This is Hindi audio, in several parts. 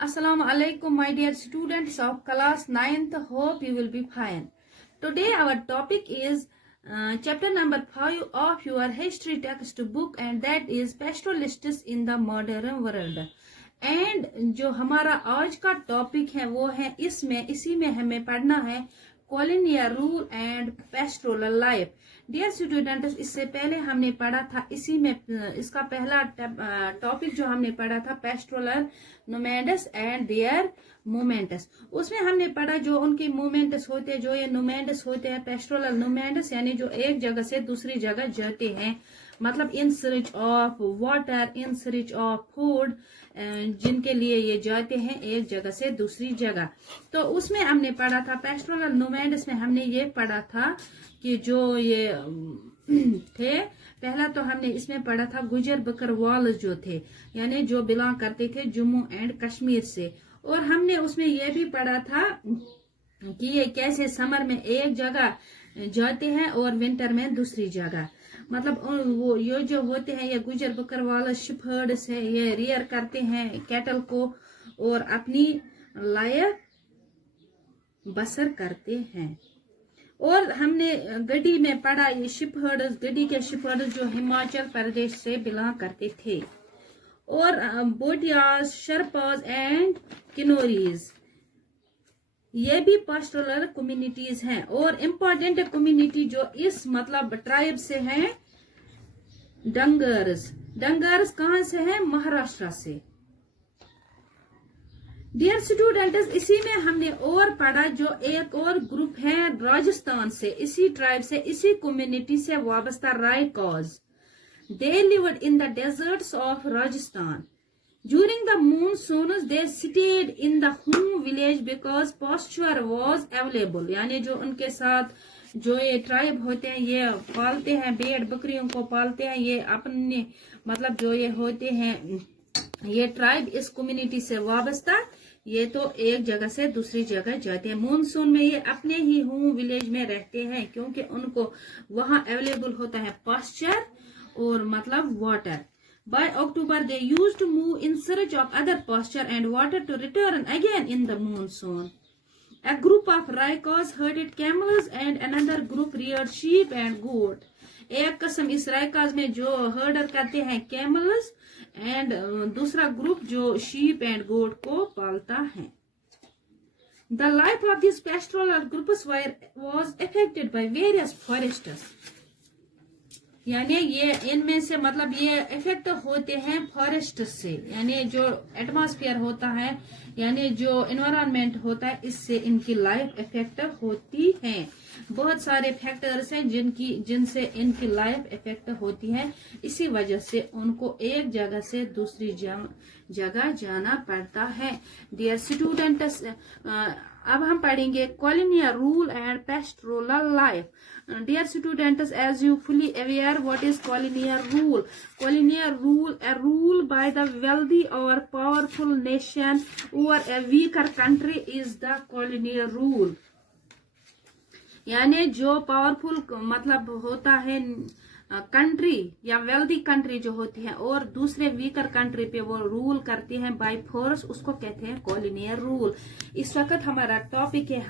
Assalamu alaikum, my dear students of class 9th. Hope you will be fine. Today our topic is chapter number 5 of your history textbook, and that is pastoralists in the modern world. And जो हमारा आज का टॉपिक है वो है इसी में हमें पढ़ना है colonial rule and pastoral life. Dear students, इससे पहले हमने पढ़ा था इसी में इसका पहला टॉपिक जो हमने पढ़ा था पेस्टोरल नोमैडस एंड देयर मूवमेंट्स। उसमें हमने पढ़ा जो उनके मूवमेंट्स होते हैं, जो ये नोमैडस होते हैं पेस्टोरल नोमैडस, यानी जो एक जगह से दूसरी जगह जाते हैं, मतलब in search of water, in search of food, जिनके लिए ये जाते हैं एक जगह से दूसरी जगह। तो उसमें हमने पढ़ा था पेस्टोरल नोमैड्स में हमने ये पढ़ा था कि जो ये थे, पहला तो हमने इसमें पढ़ा था गुजर बकरवाल जो थे, यानी जो बिलोंग करते थे जम्मू एंड कश्मीर से। और हमने उसमें यह भी पढ़ा था कि ये कैसे समर में एक जगह जाते हैं और विंटर में दूसरी जगह, मतलब वो ये जो होते हैं ये गुजर बकरवाल शिपहर्ड्स है, ये रियर करते हैं कैटल को और अपनी लाइफ बसर करते हैं। और हमने गड्डी में पढ़ा ये शिपहर्ड्स, गड्डी के शिपहर्ड्स जो हिमाचल प्रदेश से बिलोंग करते थे। और बोटियाज, शर्पाज एंड किनोरीज, ये भी पास्टोरल कम्युनिटीज हैं। और इम्पोर्टेंट कम्युनिटी जो इस मतलब ट्राइब से हैं डंगर्स। डंगर्स कहां से हैं? महाराष्ट्र से। डियर स्टूडेंट्स, इसी में हमने और पढ़ा जो एक और ग्रुप है राजस्थान से, इसी ट्राइब से, इसी कम्युनिटी से वाबस्ता Raikas. They lived in the deserts of Rajasthan. During the monsoons, they stayed in the home village because pasture was available. यानी जो उनके साथ जो ये ट्राइब होते हैं ये पालते हैं, भेड़ बकरियों को पालते हैं, ये अपने मतलब जो ये होते हैं ये ट्राइब इस कम्युनिटी से वाबस्ता, ये तो एक जगह से दूसरी जगह जाते हैं। मानसून में ये अपने ही होम विलेज में रहते हैं क्योंकि उनको वहां अवेलेबल होता है पास्चर और मतलब water. By October, they used to move in search of other pasture and water to return again in the monsoon. A group of Raikas herded camels and another group reared sheep and goat. एक किस्म इस रायकाज में जो हर्डर करते हैं कैमल्स एंड दूसरा ग्रुप जो शीप एंड गोट को पालता है। The life of these pastoral groups was affected by various forests. यानी ये इनमें से मतलब ये इफेक्ट होते हैं फॉरेस्ट से, यानी जो एटमॉस्फेयर होता है, यानी जो एनवायरनमेंट होता है, इससे इनकी लाइफ इफेक्ट होती है। बहुत सारे फैक्टर्स हैं जिनसे इनकी लाइफ इफेक्ट होती है, इसी वजह से उनको एक जगह से दूसरी जगह जाना पड़ता है। डियर स्टूडेंट्स, अब हम पढ़ेंगे colonial rule and pastoral life. Dear students, as you fully aware, what is colonial rule? Colonial rule, a rule by the wealthy or powerful nation over a weaker country is the colonial rule. यानी जो पावरफुल मतलब होता है कंट्री या वेल्दी कंट्री जो होती है और दूसरे वीकर कंट्री पे वो रूल करती है बाय फोर्स, उसको कहते हैं कॉलोनियल रूल। इस वक्त हमारा टॉपिक है,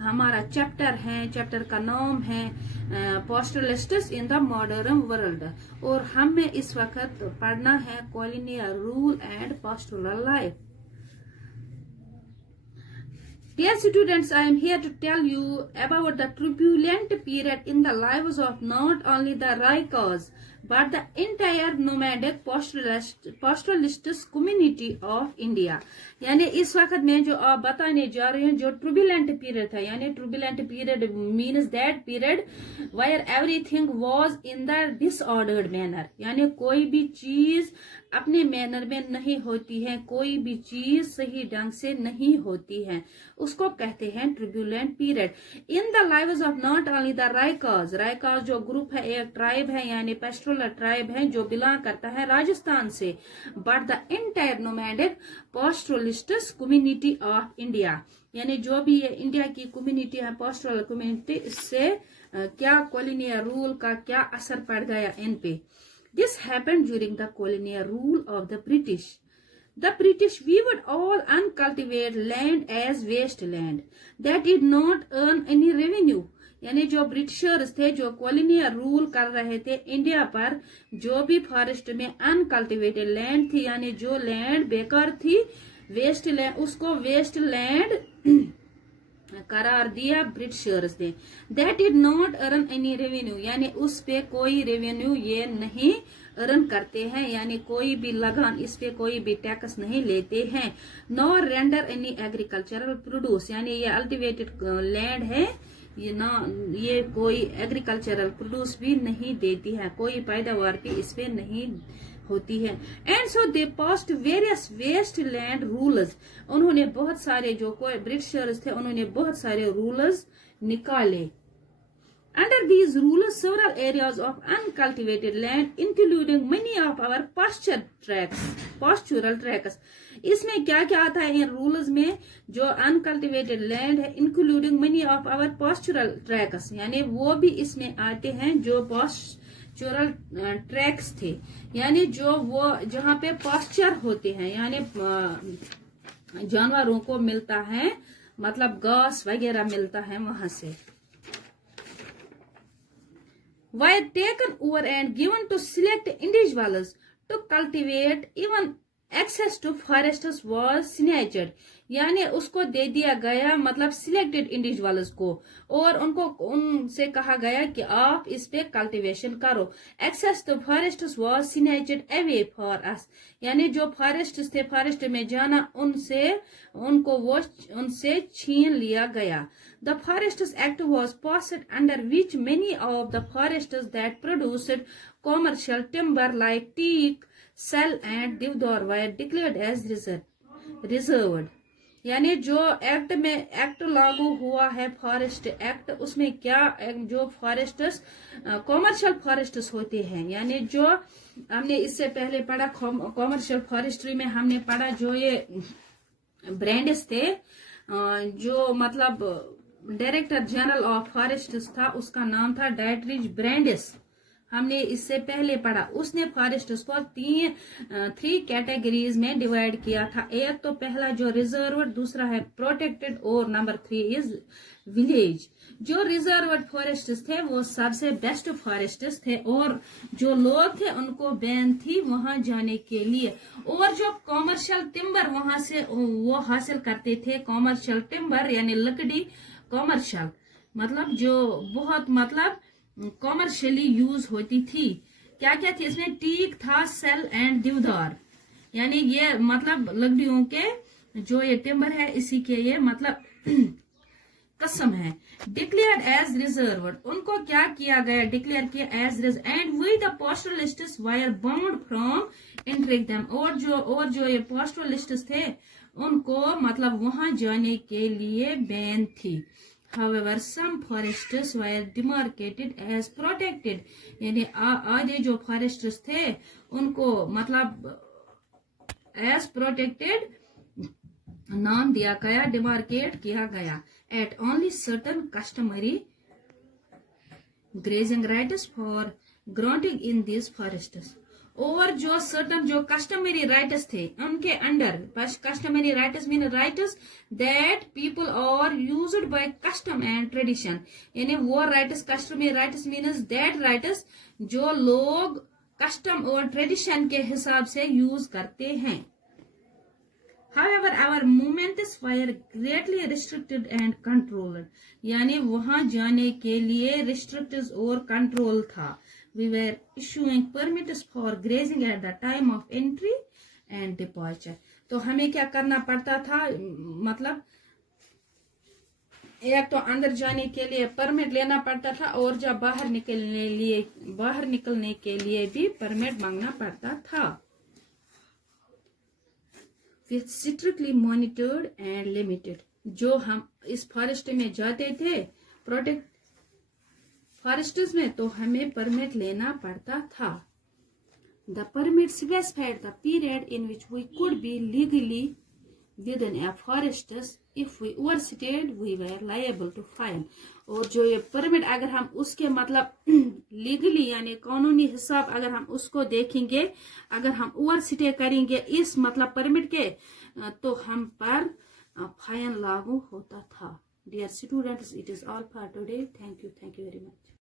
हमारा चैप्टर है, चैप्टर का नाम है पास्टोरलिस्ट्स इन द मॉडर्न वर्ल्ड, और हमें इस वक्त पढ़ना है colonial rule and pastoral life. Dear students, I am here to tell you about the turbulent period in the lives of not only the Raikas but the entire nomadic pastoralists community of India. यानी इस वक्त में जो आप बताने जा रहे हैं जो ट्रूबुलेंट पीरियड था, यानी turbulent period means that period where everything was in the disordered manner, यानी कोई भी चीज अपने मैनर में नहीं होती है, कोई भी चीज सही ढंग से नहीं होती है, उसको कहते हैं turbulent period. In the lives of not only the Raikas, Raikas जो ग्रुप है, एक ट्राइब है, यानी पेस्टोरल ट्राइब है जो बिलोंग करता है राजस्थान से, but the entire nomadic pastoralists community of India, यानी जो भी ये इंडिया की कम्युनिटी है पास्टोरल कम्युनिटी, इससे क्या कॉलोनियल रूल का क्या असर पड़ गया इन पे। This happened during the colonial rule of the British. The British viewed all uncultivated land as wasteland that did not earn any revenue. यानी जो ब्रिटिशर्स थे, जो कॉलोनियल रूल कर रहे थे इंडिया पर, जो भी फॉरेस्ट में अनकल्टिवेटेड लैंड थी, यानी जो लैंड बेकार थी, वेस्ट लैंड, उसको वेस्ट लैंड करार दिया ब्रिटिशर्स ने. That did not earn any revenue, यानी उस पे कोई रेवेन्यू ये नहीं अर्न करते हैं, यानी कोई भी लगान, इस पे कोई भी टैक्स नहीं लेते हैं. Nor render any agricultural produce, यानी ये अल्टिवेटेड लैंड है, ये कोई एग्रीकल्चरल प्रोड्यूस भी नहीं देती है, कोई पैदावार भी इस पे नहीं होती है. And so they passed various waste land rules, उन्होंने बहुत सारे, जो कोई ब्रिटिशर्स थे, उन्होंने बहुत सारे रूल्स निकाले. Under these rules, several areas of uncultivated land, including many of our pastoral tracts. इसमें क्या क्या आता है इन रूल्स में? जो अनकल्टिवेटेड लैंड है, including many of our pastoral tracks, यानी वो भी इसमें आते हैं, जो पास्चुरल ट्रैक्स थे, यानी जो वो जहाँ पे पास्चर होते हैं, यानी जानवरों को मिलता है, मतलब घास वगैरह मिलता है वहां से. Were taken over and given to select individuals to cultivate. Even access to forests was snatched, यानी उसको दे दिया गया, मतलब सिलेक्टेड इंडिविजुअल्स को, और उनसे कहा गया कि आप इस पे कल्टीवेशन करो. Access to forests was snatched away for us, यानी जो फॉरेस्ट्स थे, फॉरेस्ट में जाना उनसे छीन लिया गया. The Forests Act was passed, under which many of the forests that produced commercial timber like teak, sal and deodar were declared as reserved. यानी जो एक्ट लागू हुआ है, फॉरेस्ट एक्ट, उसमें क्या, जो फॉरेस्ट्स कॉमर्शियल फॉरेस्ट्स होते हैं, यानी जो हमने इससे पहले पढ़ा कॉमर्शियल फॉरेस्ट्री में, हमने पढ़ा जो ये ब्रांड्स थे, जो मतलब डायरेक्टर जनरल ऑफ फॉरेस्ट्स था, उसका नाम था डाइटरिच ब्रांडिस, हमने इससे पहले पढ़ा. उसने फॉरेस्ट्स को 3 कैटेगरीज में डिवाइड किया था. एक तो पहला जो रिजर्व्ड, दूसरा है प्रोटेक्टेड, और नंबर 3 इज विलेज. जो रिजर्व्ड फॉरेस्ट्स थे वो सबसे बेस्ट फॉरेस्ट्स थे, और जो लोग थे उनको बैन थी वहां जाने के लिए. और जो कॉमर्शियल टिम्बर वहां से वो हासिल करते थे, कॉमर्शियल टिम्बर यानी लकड़ी, कॉमर्शियल मतलब जो बहुत मतलब कॉमर्शियली यूज होती थी. क्या क्या थी इसमें? टीक था, सेल एंड देवदार, यानी ये मतलब लकड़ियों के जो ये टिम्बर है, इसी के ये मतलब कसम है. डिक्लेयर्ड एज रिजर्व्ड, उनको क्या किया गया? डिक्लेयर किया as reserve. And we the pastoralists were bound from entering them, और जो ये पास्टरलिस्ट्स थे उनको मतलब वहां जाने के लिए बैन थी. However, some forests were demarcated as protected, यानी आधे जो फॉरेस्ट्स थे उनको मतलब as protected नाम दिया गया, डिमार्केट किया गया. At only certain customary grazing rights for granting in these forests. और जो सर्टन जो कस्टमरी राइट्स थे उनके अंडर, customary rights mean rights that people are used by custom and tradition, यानी वो rights, customary rights means that rights जो लोग कस्टम और ट्रेडिशन के हिसाब से यूज करते हैं. However, our movements were greatly restricted and controlled, यानी वहां जाने के लिए रिस्ट्रिक्टेड और कंट्रोल था. We were issuing permits for grazing at the time of entry and departure. तो हमें क्या करना पड़ता था? मतलब एक तो अंदर जाने के लिए परमिट लेना पड़ता था, और जब बाहर निकलने के लिए भी परमिट मांगना पड़ता था. With strictly monitored and limited. जो हम इस फॉरेस्ट में जाते थे, प्रोटेक्ट फॉरेस्ट्स में, तो हमें परमिट लेना पड़ता था. The permit specified the period in which we could be legally within a forests. If we overstayed, we were liable to fine. और जो ये पिरामिड अगर हम उसके मतलब लीगली यानी कानूनी हिसाब अगर हम उसको देखेंगे, अगर हम ओवरस्टे करेंगे इस मतलब पिरामिड के, तो हम पर फाइन लागू होता था. Dear students, it is all for today. Thank you very much.